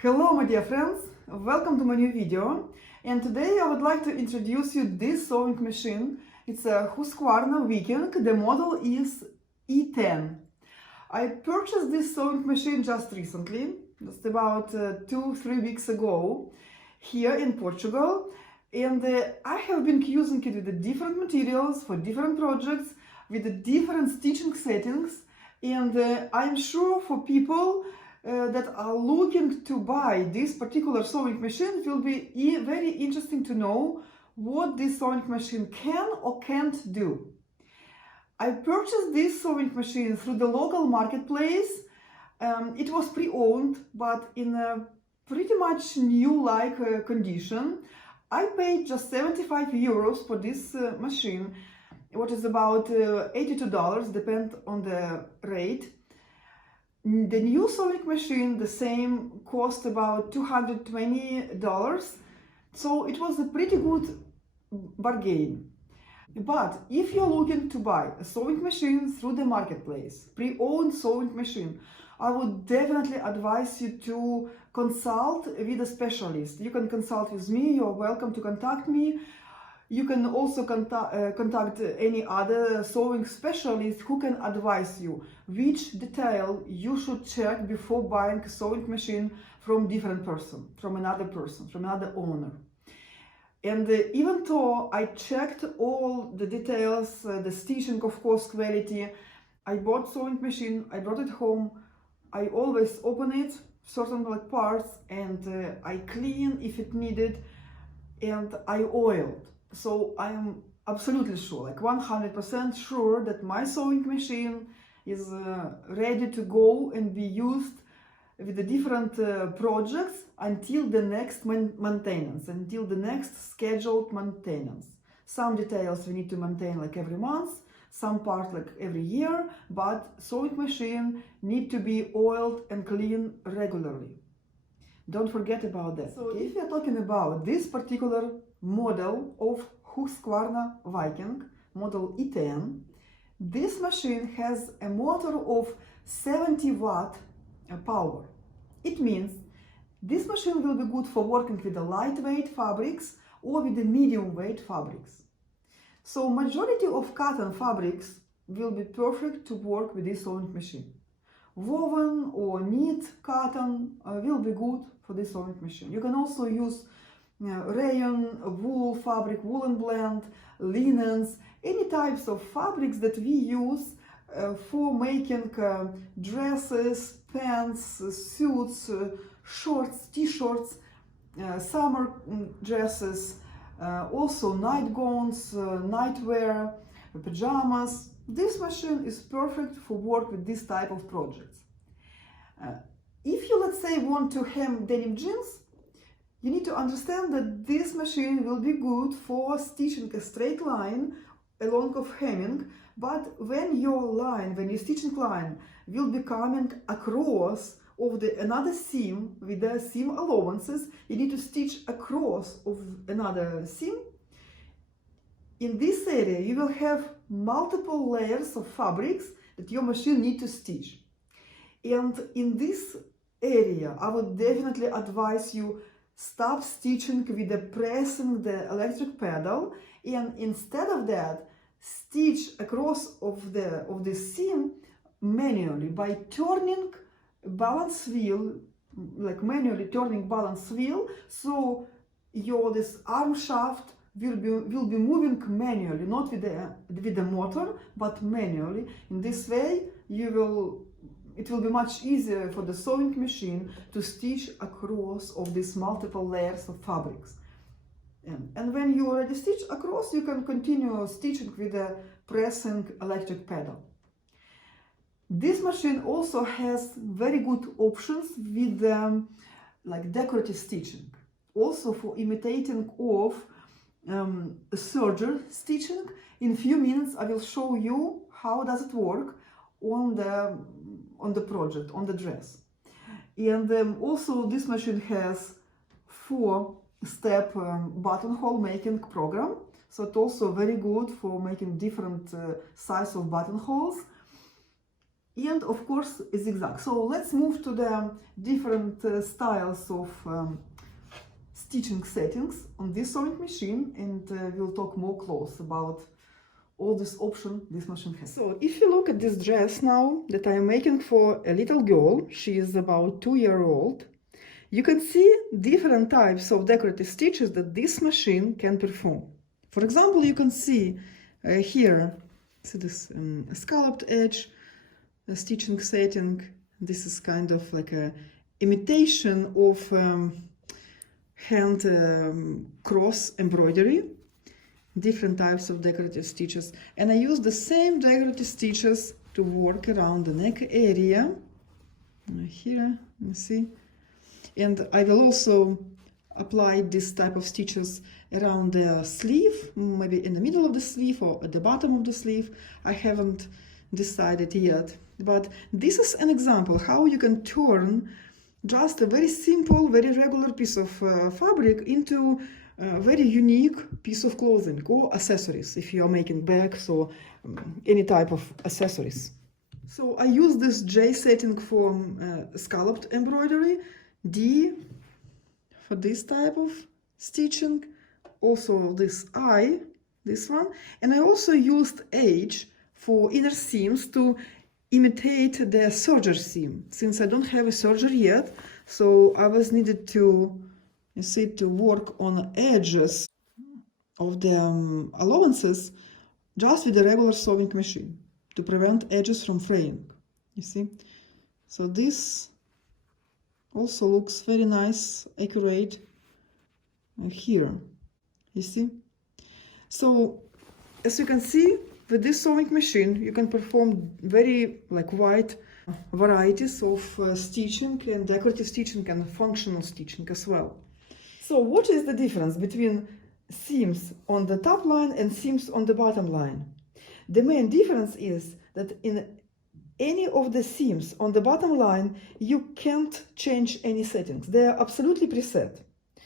Hello my dear friends, welcome to my new video, and today I would like to introduce you this sewing machine. It's a Husqvarna Viking, the model is E10. I purchased this sewing machine just recently, just about 2-3 weeks ago here in Portugal, and I have been using it with the different materials for different projects with the different stitching settings, and I'm sure for people that are looking to buy this particular sewing machine, it will be very interesting to know what this sewing machine can or can't do. I purchased this sewing machine through the local marketplace. It was pre-owned, but in a pretty much new-like condition. I paid just 75 euros for this machine, what is about $82, depend on the rate. The new sewing machine, the same, cost about $220, so it was a pretty good bargain. But if you're looking to buy a sewing machine through the marketplace, pre-owned sewing machine, I would definitely advise you to consult with a specialist. You can consult with me, you're welcome to contact me. You can also contact any other sewing specialist who can advise you which detail you should check before buying a sewing machine from different person, from another owner. And even though I checked all the details, the stitching, of course, quality, I bought sewing machine, I brought it home, I always open it, certain parts, and I clean if it needed, and I oiled. So I am absolutely sure, like 100% sure, that my sewing machine is ready to go and be used with the different projects until the next maintenance, until the next scheduled maintenance. Some details we need to maintain like every month, some part like every year, but sewing machine need to be oiled and cleaned regularly. Don't forget about that. So if you're talking about this particular model of Husqvarna Viking, model E10, this machine has a motor of 70 watt power. It means this machine will be good for working with the lightweight fabrics or with the medium weight fabrics. So majority of cotton fabrics will be perfect to work with this sewing machine. Woven or knit cotton will be good for this sewing machine. You can also use rayon, wool fabric, woolen blend, linens, any types of fabrics that we use for making dresses, pants, suits, shorts, t-shirts, summer dresses, also nightgowns, nightwear, pajamas. This machine is perfect for work with this type of projects. If you, let's say, want to hem denim jeans, you need to understand that this machine will be good for stitching a straight line along of hemming, but when your stitching line will be coming across of another seam with the seam allowances, you need to stitch across of another seam. In this area, you will have multiple layers of fabrics that your machine needs to stitch. And in this area, I would definitely advise you stop stitching with the pressing the electric pedal, and instead of that, stitch across of the seam manually by turning balance wheel, like manually turning balance wheel, so this arm shaft will be moving manually, not with the motor, but manually. In this way, it will be much easier for the sewing machine to stitch across of these multiple layers of fabrics. And when you already stitch across, you can continue stitching with the pressing electric pedal. This machine also has very good options with like decorative stitching, also for imitating of serger stitching. In a few minutes I will show you how does it work on the project, on the dress. And also this machine has 4-step buttonhole making program, so it's also very good for making different size of buttonholes. and of course a zigzag. So let's move to the different styles of stitching settings on this sewing machine, and we'll talk more close about all this option this machine has. So if you look at this dress now that I am making for a little girl, she is about 2 years old, you can see different types of decorative stitches that this machine can perform. For example, you can see here, see this scalloped edge stitching setting. This is kind of like a imitation of hand cross embroidery, different types of decorative stitches. And I use the same decorative stitches to work around the neck area. Here, you see. And I will also apply this type of stitches around the sleeve, maybe in the middle of the sleeve or at the bottom of the sleeve. I haven't decided yet, but this is an example how you can turn just a very simple, very regular piece of fabric into a very unique piece of clothing or accessories if you are making bags or any type of accessories. So I use this J setting for scalloped embroidery, D for this type of stitching, also this I, this one, and I also used H for inner seams to imitate the serger seam, since I don't have a serger yet. So I was needed to, you see, to work on edges of the allowances just with a regular sewing machine to prevent edges from fraying, you see. So this also looks very nice, accurate here, you see. So as you can see, with this sewing machine you can perform very wide varieties of stitching and decorative stitching and functional stitching as well. So what is the difference between seams on the top line and seams on the bottom line? The main difference is that in any of the seams on the bottom line you can't change any settings. They are absolutely preset.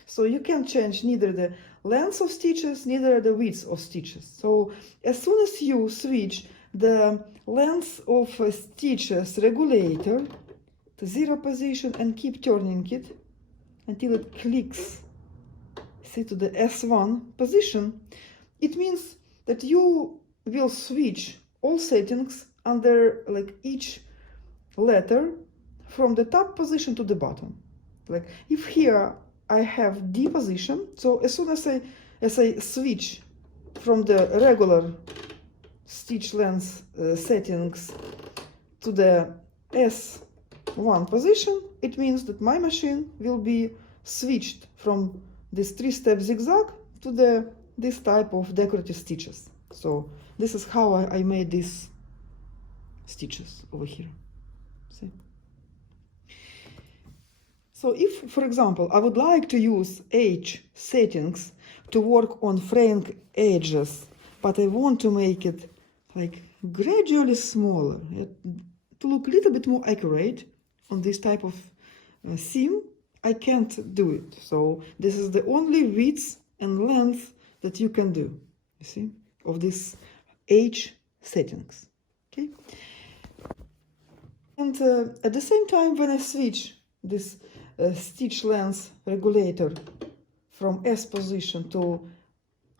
So you can't change neither the length of stitches, neither the width of stitches. So as soon as you switch the length of stitches regulator to 0 position and keep turning it until it clicks, see, to the S1 position, it means that you will switch all settings under each letter from the top position to the bottom. Like if here I have D position, so as soon as I switch from the regular stitch length settings to the S1 position, it means that my machine will be switched from this 3-step zigzag to this type of decorative stitches. So this is how I made these stitches over here. See? So if, for example, I would like to use H settings to work on fraying edges, but I want to make it gradually smaller, to look a little bit more accurate on this type of seam, I can't do it. So this is the only width and length that you can do, you see, of this H settings. Okay. And at the same time, when I switch this stitch length regulator from S position to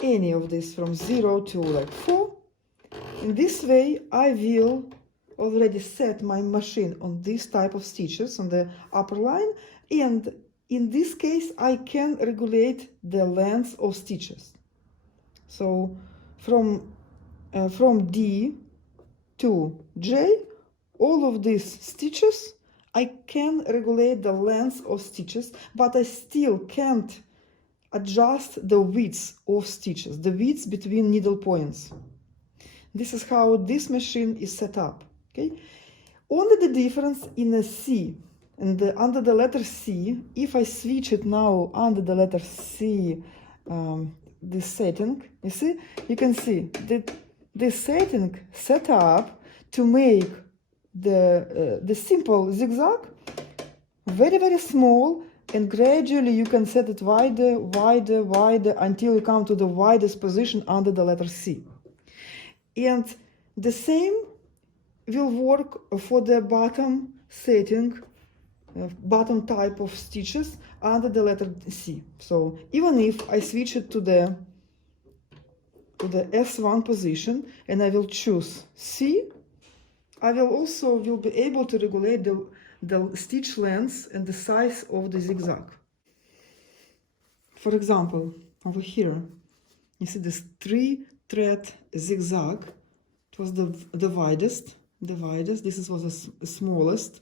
any of this, from 0 to 4, in this way I will already set my machine on this type of stitches on the upper line, and in this case I can regulate the length of stitches. So from D to J, all of these stitches I can regulate the length of stitches, but I still can't adjust the width of stitches, the width between needle points. This is how this machine is set up. Okay, only the difference in a C and under the letter C, if I switch it now under the letter C, this setting, you see, you can see that this setting set up to make the simple zigzag very, very small, and gradually you can set it wider, wider, wider until you come to the widest position under the letter C. And the same will work for the bottom setting, bottom type of stitches under the letter C. So even if I switch it to the S1 position and I will choose C, I will be able to regulate the stitch length and the size of the zigzag. For example, over here, you see this 3-thread zigzag. It was the widest. This was the smallest,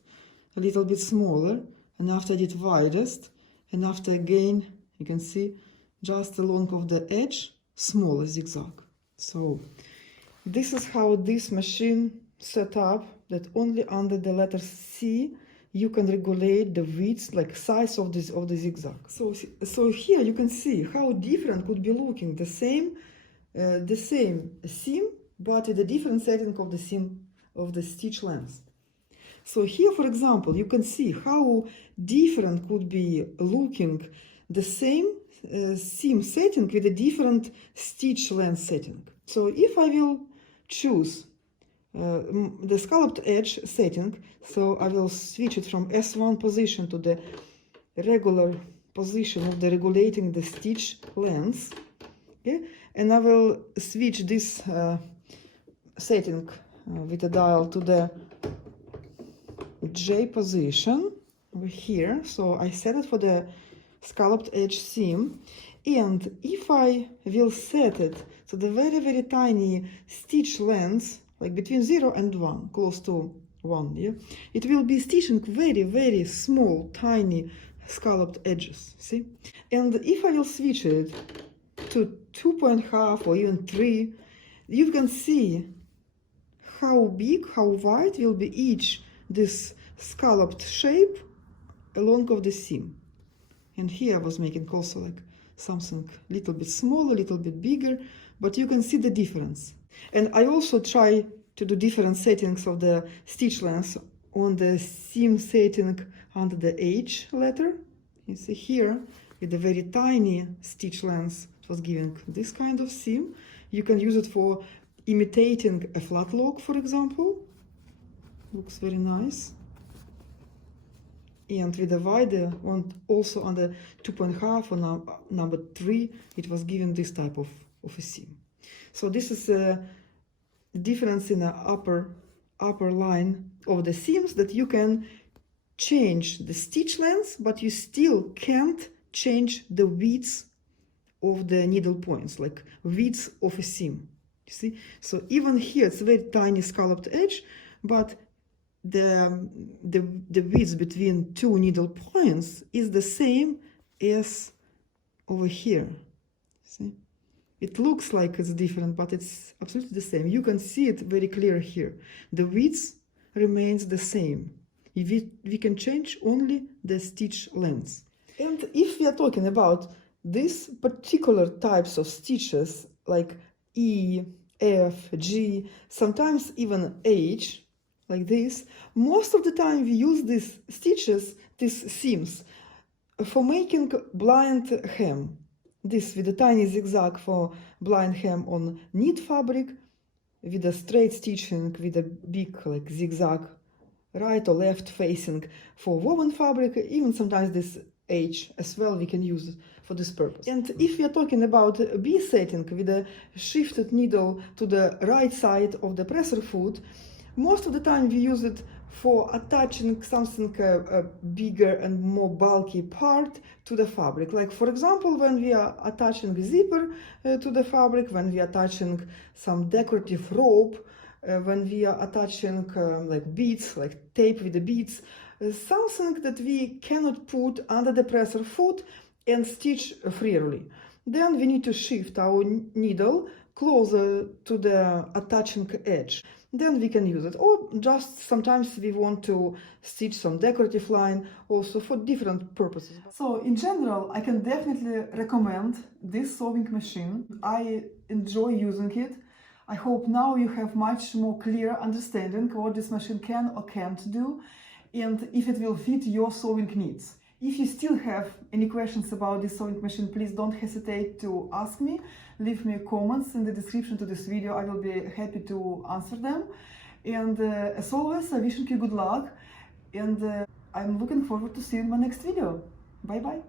a little bit smaller, and after I did widest, and after again, you can see just along of the edge, smaller zigzag. So this is how this machine set up, that only under the letter C you can regulate the width, like size of the zigzag. So here you can see how different could be looking the same seam, but with a different setting of the seam of the stitch length. So here, for example, you can see how different could be looking the same seam setting with a different stitch length setting. So if I will choose the scalloped edge setting, so I will switch it from S1 position to the regular position of the regulating the stitch length, okay? And I will switch this setting with the dial to the J position over here. So I set it for the scalloped edge seam, and if I will set it to the very tiny stitch length, like between 0 and 1, close to 1, yeah, it will be stitching very small, tiny scalloped edges, see? And if I will switch it to 2.5 or even 3, you can see how big, how wide will be each this scalloped shape along of the seam. And here I was making also like something little bit smaller, little bit bigger, but you can see the difference. And I also try to do different settings of the stitch length on the seam setting under the H letter. You see here with the very tiny stitch length, it was giving this kind of seam. You can use it for imitating a flat lock, for example. Looks very nice. And with the wider one, also on the 2.5 or number 3, it was given this type of a seam. So this is a difference in the upper line of the seams, that you can change the stitch length, but you still can't change the width of the needle points, like width of a seam. You see? So even here it's a very tiny scalloped edge, but the width between two needle points is the same as over here. See? It looks like it's different, but it's absolutely the same. You can see it very clear here. The width remains the same. We can change only the stitch length. And if we are talking about these particular types of stitches, like E, F, G, sometimes even H, like this, most of the time we use these stitches, these seams, for making blind hem. This with a tiny zigzag for blind hem on knit fabric, with a straight stitching with a big like zigzag right or left facing for woven fabric. Even sometimes this H as well we can use for this purpose. And if we are talking about B setting with a shifted needle to the right side of the presser foot, most of the time we use it for attaching something a bigger and more bulky part to the fabric. Like for example, when we are attaching a zipper to the fabric, when we are attaching some decorative rope, when we are attaching like beads, like tape with the beads, something that we cannot put under the presser foot and stitch freely. Then we need to shift our needle closer to the attaching edge. Then we can use it. Or just sometimes we want to stitch some decorative line also for different purposes. So in general, I can definitely recommend this sewing machine. I enjoy using it. I hope now you have much more clear understanding what this machine can or can't do, and if it will fit your sewing needs. If you still have any questions about this sewing machine, please don't hesitate to ask me. Leave me comments in the description to this video. I will be happy to answer them. And as always, I wish you good luck, and I'm looking forward to seeing you in my next video. Bye bye.